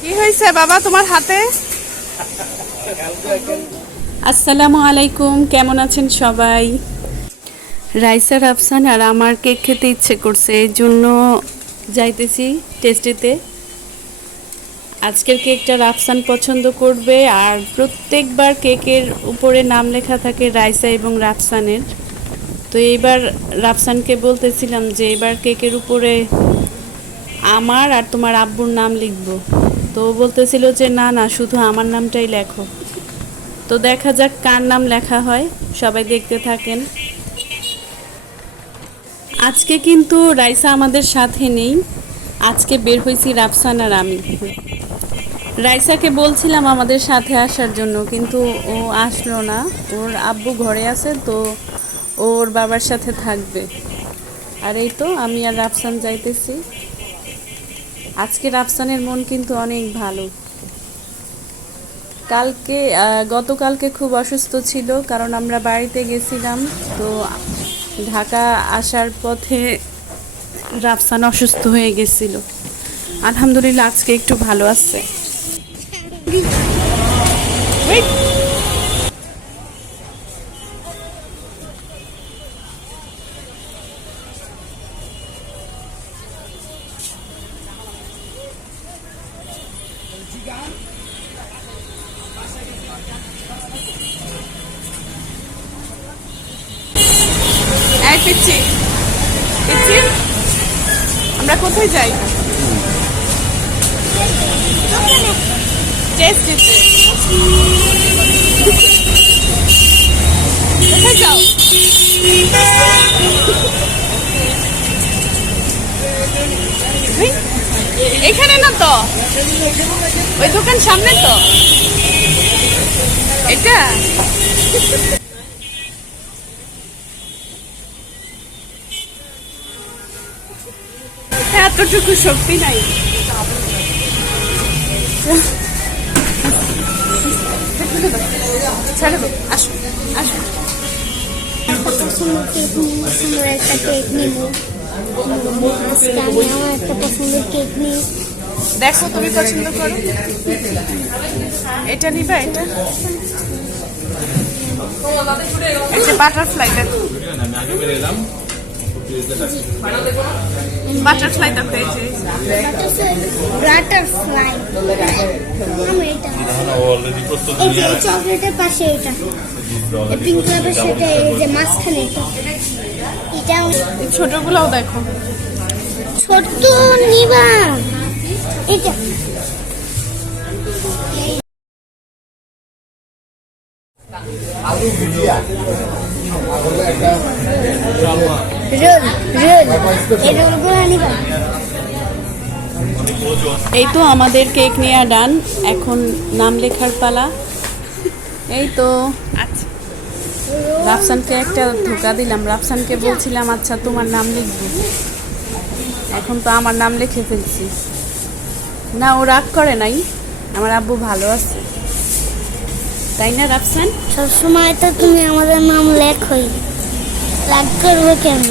কি হয়েছে বাবা তোমার হাতে? আসসালামু আলাইকুম, কেমন আছেন সবাই? রাইসার আফসান আর আমার কেক খেতে ইচ্ছে করছে, এই জন্য যাইতেছি টেস্টিতে। আজকের কেকটা রাফসান পছন্দ করবে, আর প্রত্যেকবার কেকের উপরে নাম লেখা থাকে রাইসা এবং রাফসানের। তো এইবার রাফসানকে বলতেছিলাম যে এবার কেকের উপরে আমার আর তোমার আব্বুর নাম লিখব। তো বলতেছিল যে না না, শুধু আমার নামটাই লেখো। তো দেখা যাক কার নাম লেখা হয়, সবাই দেখতে থাকেন। আজকে কিন্তু রাইসা আমাদের সাথে নেই, আজকে বের হয়েছি রাফসান আর আমি। রাইসাকে বলছিলাম আমাদের সাথে আসার জন্য, কিন্তু ও আসলো না। ওর আব্বু ঘরে আছে, তো ওর বাবার সাথে থাকবে। আর এই তো আমি আর রাফসান যাইতেছি। আজকে রাফসানের মন কিন্তু অনেক ভালো। গতকালকে খুব অসুস্থ ছিল, কারণ আমরা বাড়িতে গেছিলাম। তো ঢাকা আসার পথে রাফসান অসুস্থ হয়ে গেছিল। আলহামদুলিল্লাহ আজকে একটু ভালো আছে। এই পিচ্ছি পিচ্ছি, আমরা কোথায় যাই? টেস্ট দিতে। কোথায় যাও? এখানে না তো, ওই দোকান সামনে তো এটা। এতটুকু শক্তি নাই। আসো আসো। কত সুন্দর কেক নিয়ে, সুন্দর একটা কেক নিব। আজকে আমি আমার একটা পছন্দের কেক নিই। দেখো তুমি পছন্দ করো, এটা নিবা। এটা বাটারফ্লাই দেখো, বাটারফ্লাই দেখো। এই যে বাটারফ্লাই, আমি এটা এই যে চকলেটের পাশে এটা পিঙ্ক কালারের, সেটা এই যে মাঝখানে এটা ছোটগুলোও দেখো। ছোট নিবা এটা। এই তো আমাদের কেক নেওয়া ডান, এখন নাম লেখার পালা। এই তো আচ্ছা, রাফসানকে একটা ধোকা দিলাম। রাফসানকে বলছিলাম আচ্ছা তোমার নাম লিখবো, এখন তো আমার নাম লিখে ফেলছি। না, ও রাগ করে নাই, আমার আব্বু ভালো আছে, তাই না রাফসান? সবসময় তো তুমি আমাদের নাম লেখোই, রাগ করবে কেন?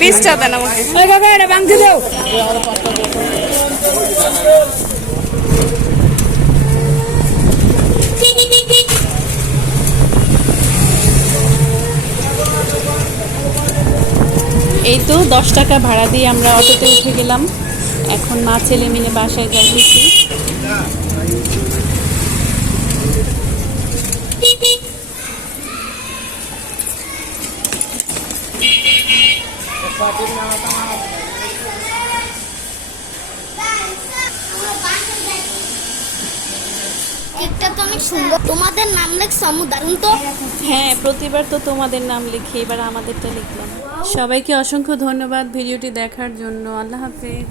বিশটা দেন আমাকে। এই তো 10 টাকা ভাড়া দিয়ে আমরা অটোতে উঠে গেলাম। এখন মা ছেলে মিলে বাসায় যাইতেছি। কেকটা তো অনেক সুন্দর, তোমাদের নাম লেখছো আমু, দারুণ তো। হ্যাঁ, প্রতিবার তো তোমাদের নাম লিখি, এবার আমাদেরটা লিখলাম। সবাইকে অসংখ্য ধন্যবাদ ভিডিওটি দেখার জন্য। আল্লাহ হাফেজ।